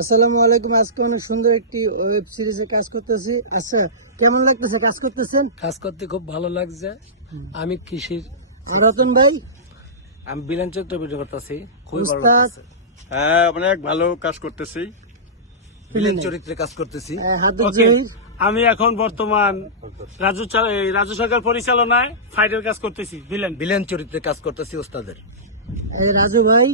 আসসালামু আলাইকুম। আজকে অনেক সুন্দর একটি ওয়েব সিরিজে কাজ করতেছি। আচ্ছা, কেমন লাগতেছে কাজ করতেছেন? কাজ করতে খুব ভালো লাগছে। আমি কৃষির আর রতন ভাই, আমি বিলেন চরিত্র ভিডিও করতেছি, খুবই ভালো উস্তাদ, লাগতেছে। হ্যাঁ, অনেক ভালো কাজ করতেছি। বিলেন চরিত্রে কাজ করতেছি। হাতুর জহির, আমি এখন বর্তমান রাজু সরকার পরিচালনায় ফাইটের কাজ করতেছি ভিলেন। ভিলেন চরিত্রে কাজ করতেছি ওস্তাদের। রাজু ভাই।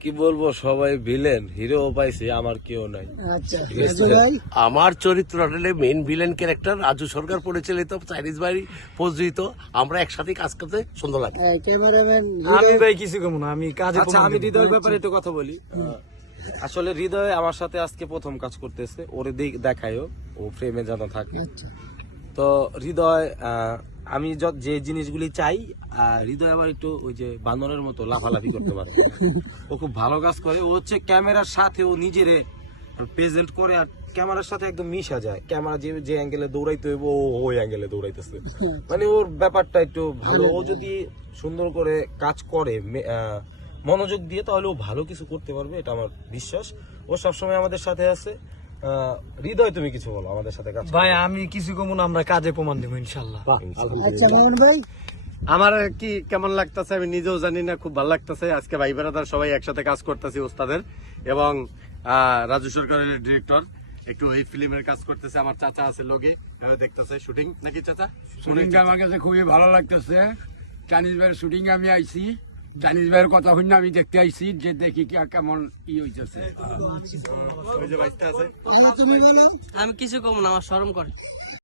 কি বলবো, সবাই ভিলেন, হিরো পাইছে, আমার কেউ নাই। আচ্ছা, রাজু ভাই। আমার চরিত্র হলে মেইন ভিলেন ক্যারেক্টার, রাজু সরকার পরিচালিত, চাইনিজ বাড়ি প্রযোজিত। আমরা একসাথে কাজ করতে সুন্দর লাগে। ক্যামেরাম্যান আমি ভাই কিছু কম না, আমি কাজে আচ্ছা, আমি হৃদয়ের ব্যাপারে একটু কথা বলি। আসলে হৃদয় আমার সাথে আজকে প্রথম কাজ করতেছে, ওরে দেখায়ও, ও ফ্রেমে যেন থাকে। আচ্ছা, তো হৃদয়, আমি যে জিনিসগুলি চাই, হৃদয় আবার একটু ওই যে বানরের মতো লাফালাফি করতে পারে। ও খুব ভালো কাজ করে। ও হচ্ছে ক্যামেরার সাথে ও নিজেরে প্রেজেন্ট করে, আর ক্যামেরার সাথে একদম মিশা যায়। ক্যামেরা যে অ্যাঙ্গেলে দৌড়াইতে হইব, ও ওই অ্যাঙ্গেলে দৌড়াইতেছে। মানে ওর ব্যাপারটা একটু ভালো। ও যদি সুন্দর করে কাজ করে মনোযোগ দিয়ে, তাহলে ও ভালো কিছু করতে পারবে, এটা আমার বিশ্বাস। ও সবসময় আমাদের সাথে আছে। হৃদয়, তুমি কিছু বলো আমাদের সাথে কাজ ভাই আমি কিছু কম না, আমরা কাজে প্রমাণ দেবো ইনশাল্লাহ। আচ্ছা মামুন ভাই। আমার কি কেমন লাগতেছে আমি নিজেও জানি না, খুব ভালো লাগতেছে। আজকে ভাই বেড়াদার সবাই একসাথে কাজ করতেছি ওস্তাদের, এবং রাজু সরকারের ডিরেক্টর একটু এই ফিল্মের কাজ করতেছে। আমার চাচা আছে লোকে, দেখতেছে শুটিং নাকি চাচা? শুটিংটা আমার কাছে খুবই ভালো লাগতেছে। চাইনিজ ভাইয়ের শুটিং আমি আইছি, চাইনিজ ভাইয়ের কথা শুনে আমি দেখতে আইছি, যে দেখি কেমন হইতেছে। ওই যে বাইকটা আছে। তুমি বলো। আমি কিছু কম না, আমার শরম করে।